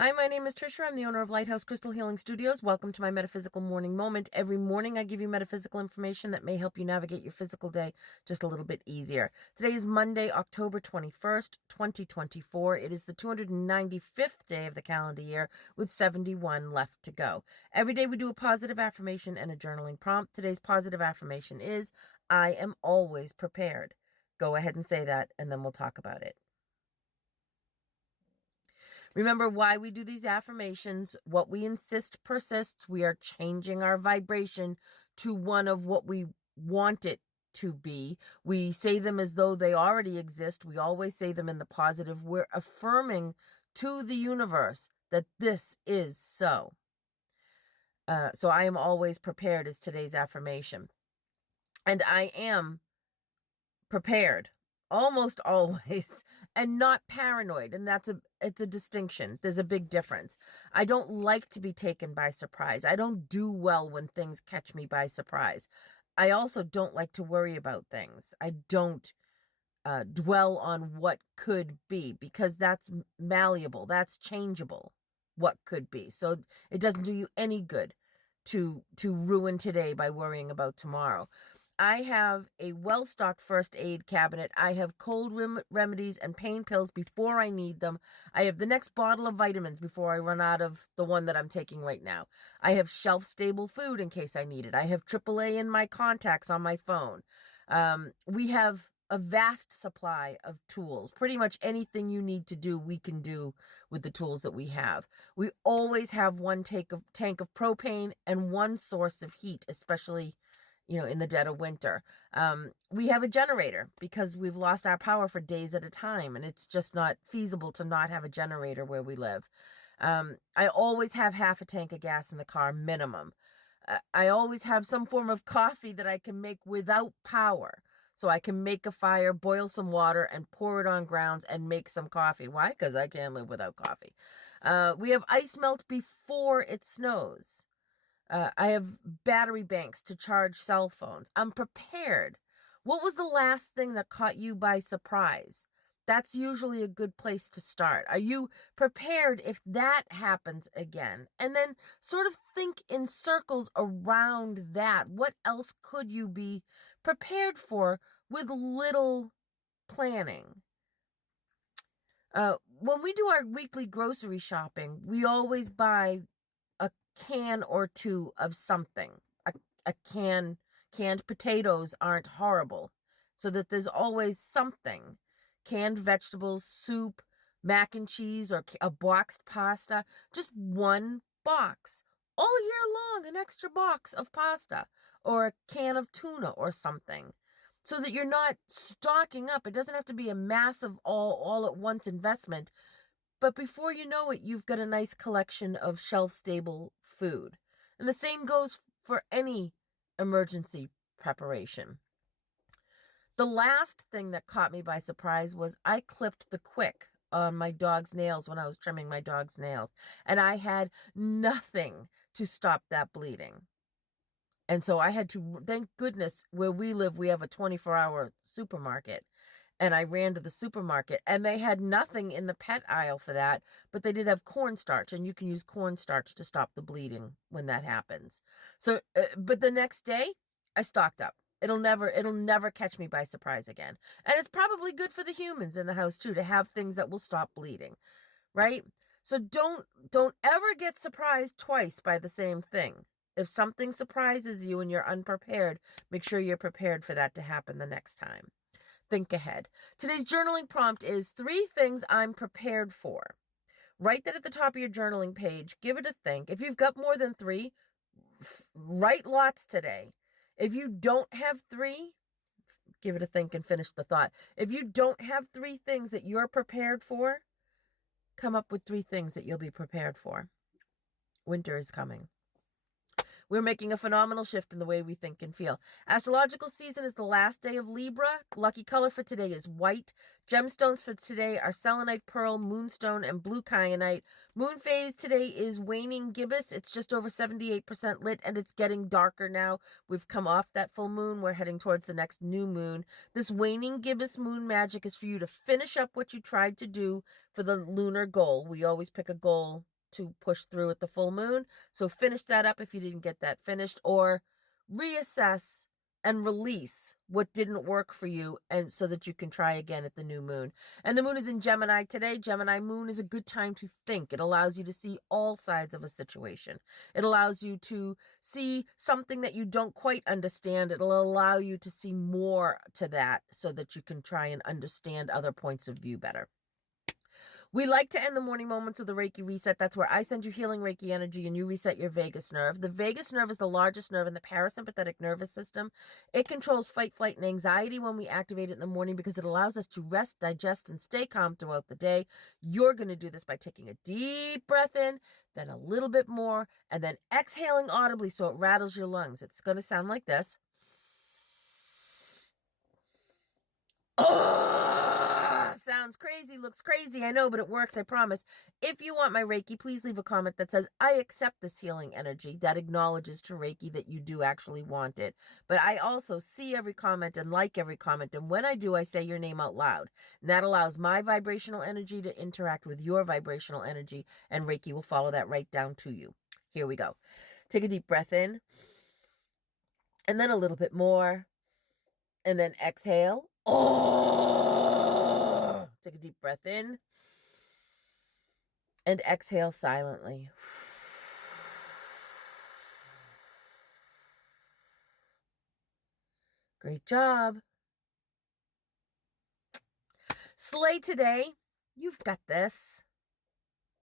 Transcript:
Hi, my name is Trisha. I'm the owner of Lighthouse Crystal Healing Studios. Welcome to my Metaphysical Morning Moment. Every morning I give you metaphysical information that may help you navigate your physical day just a little bit easier. Today is Monday, October 21st, 2024. It is the 295th day of the calendar year with 71 left to go. Every day we do a positive affirmation and a journaling prompt. Today's positive affirmation is, I am always prepared. Go ahead and say that and then we'll talk about it. Remember why we do these affirmations. What we insist persists. We are changing our vibration to one of what we want it to be. We say them as though they already exist. We always say them in the positive. We're affirming to the universe that this is so. So I am always prepared is today's affirmation. And I am prepared almost always, and not paranoid. And it's a distinction. There's a big difference. I don't like to be taken by surprise. I don't do well when things catch me by surprise. I also don't like to worry about things. I don't dwell on what could be, because that's malleable. That's changeable. What could be. So it doesn't do you any good to ruin today by worrying about tomorrow. I have a well-stocked first aid cabinet. I have cold remedies and pain pills before I need them. I have the next bottle of vitamins before I run out of the one that I'm taking right now. I have shelf-stable food in case I need it. I have AAA in my contacts on my phone. We have a vast supply of tools. Pretty much anything you need to do, we can do with the tools that we have. We always have one tank of propane and one source of heat, especially in the dead of winter. We have a generator because we've lost our power for days at a time, and it's just not feasible to not have a generator where we live. I always have half a tank of gas in the car, minimum. I always have some form of coffee that I can make without power. So I can make a fire, boil some water, and pour it on grounds and make some coffee. Why? Because I can't live without coffee. We have ice melt before it snows. I have battery banks to charge cell phones. I'm prepared. What was the last thing that caught you by surprise? That's usually a good place to start. Are you prepared if that happens again? And then sort of think in circles around that. What else could you be prepared for with little planning? When we do our weekly grocery shopping, we always buy a can or two of something. Canned potatoes aren't horrible, so that there's always something. Canned vegetables, soup, mac and cheese, or a boxed pasta. Just one box. All year long, an extra box of pasta or a can of tuna or something, so that you're not stocking up. It doesn't have to be a massive all at once investment. But before you know it, you've got a nice collection of shelf-stable food. And the same goes for any emergency preparation. The last thing that caught me by surprise was I clipped the quick on my dog's nails when I was trimming my dog's nails. And I had nothing to stop that bleeding. And so I had to, thank goodness, where we live, we have a 24-hour supermarket. And I ran to the supermarket, and they had nothing in the pet aisle for that, but they did have cornstarch, and you can use cornstarch to stop the bleeding when that happens. So, but the next day, I stocked up. It'll never catch me by surprise again. And it's probably good for the humans in the house too, to have things that will stop bleeding, right? So don't ever get surprised twice by the same thing. If something surprises you and you're unprepared, make sure you're prepared for that to happen the next time. Think ahead. Today's journaling prompt is 3 things I'm prepared for. Write that at the top of your journaling page. Give it a think. If you've got more than 3, write lots today. If you don't have 3, give it a think and finish the thought. If you don't have 3 things that you're prepared for, come up with 3 things that you'll be prepared for. Winter is coming. We're making a phenomenal shift in the way we think and feel. Astrological season is the last day of Libra. Lucky color for today is white. Gemstones for today are selenite, pearl, moonstone, and blue kyanite. Moon phase today is waning gibbous. It's just over 78% lit, and it's getting darker now. We've come off that full moon. We're heading towards the next new moon. This waning gibbous moon magic is for you to finish up what you tried to do for the lunar goal. We always pick a goal to push through at the full moon. So finish that up if you didn't get that finished, or reassess and release what didn't work for you, and so that you can try again at the new moon. And the moon is in Gemini today. Gemini moon is a good time to think. It allows you to see all sides of a situation. It allows you to see something that you don't quite understand. It'll allow you to see more to that so that you can try and understand other points of view better. We like to end the morning moments with a Reiki reset. That's where I send you healing Reiki energy and you reset your vagus nerve. The vagus nerve is the largest nerve in the parasympathetic nervous system. It controls fight, flight, and anxiety when we activate it in the morning because it allows us to rest, digest, and stay calm throughout the day. You're going to do this by taking a deep breath in, then a little bit more, and then exhaling audibly so it rattles your lungs. It's going to sound like this. Sounds crazy, looks crazy, I know, but it works, I promise. If you want my Reiki, please leave a comment that says, I accept this healing energy. That acknowledges to Reiki that you do actually want it. But I also see every comment and like every comment, and when I do, I say your name out loud. And that allows my vibrational energy to interact with your vibrational energy, and Reiki will follow that right down to you. Here we go. Take a deep breath in, and then a little bit more, and then exhale. Take a deep breath in and exhale silently. Great job. Slay today. You've got this.